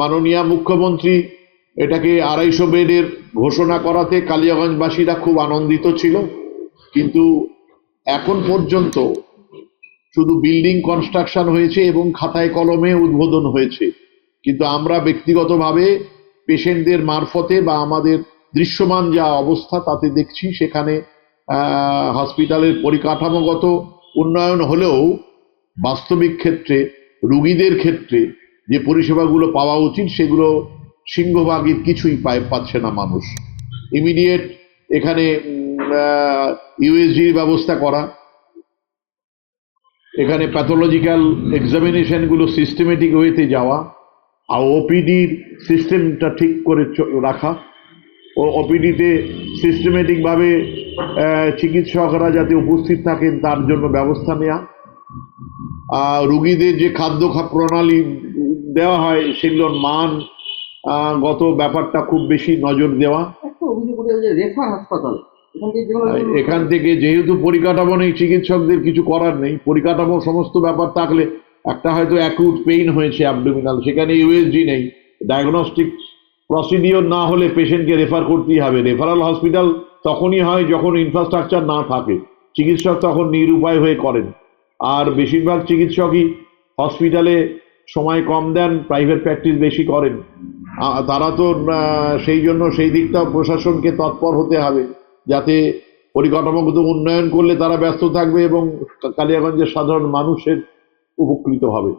মাননীয় মুখ্যমন্ত্রী এটাকে 250 বেডের ঘোষণা করাতে কালিয়াগঞ্জবাসীরা খুব আনন্দিত ছিল, কিন্তু এখন পর্যন্ত শুধু বিল্ডিং কনস্ট্রাকশন হয়েছে এবং খাতায় কলমে উদ্বোধন হয়েছে, কিন্তু আমরা ব্যক্তিগতভাবে পেশেন্টদের মারফতে বা আমাদের দৃশ্যমান যা অবস্থা তাতে দেখছি সেখানে হসপিটালের পরিকাঠামোগত উন্নয়ন হলেও বাস্তবিক ক্ষেত্রে রুগীদের ক্ষেত্রে যে পরিষেবাগুলো পাওয়া উচিত সেগুলো সিংহভাগই কিছুই পাচ্ছে না মানুষ। ইমিডিয়েট এখানে ইউএসজির ব্যবস্থা করা, এখানে প্যাথোলজিক্যাল এক্সামিনেশনগুলো সিস্টেমেটিক ওয়েতে যাওয়া, আর ওপিডির সিস্টেমটা ঠিক করে রাখা, ও ওপিডিতে সিস্টেমেটিকভাবে চিকিৎসকরা যাতে উপস্থিত থাকেন তার জন্য ব্যবস্থা নেওয়া, রুগীদের যে খাদ্য প্রণালী দেওয়া হয় সেগুলোর মান গত ব্যাপারটা খুব বেশি নজর দেওয়া। এখান থেকে যেহেতু পরিকাঠামো নেই, চিকিৎসকদের কিছু করার নেই। পরিকাঠামো সমস্ত ব্যাপার থাকলে, একটা হয়তো অ্যাকিউট পেইন হয়েছে অ্যাবডোমিনাল, সেখানে ইউএসজি নেই, ডায়াগনস্টিক প্রসিডিওর না হলে পেশেন্টকে রেফার করতেই হবে। রেফারাল হসপিটাল তখনই হয় যখন ইনফ্রাস্ট্রাকচার না থাকে, চিকিৎসক তখন নিরুপায় হয়ে করেন। আর বেশিরভাগ চিকিৎসকই হসপিটালে সময় কম দেন, প্রাইভেট প্র্যাকটিস বেশি করেন। তারা তো সেই জন্য সেই দিকটাও প্রশাসনকে তৎপর হতে হবে, যাতে পরিকাঠামোগত উন্নয়ন করলে তারা ব্যস্ত থাকবে এবং কালিয়াগঞ্জের সাধারণ মানুষের উপকৃত হবে।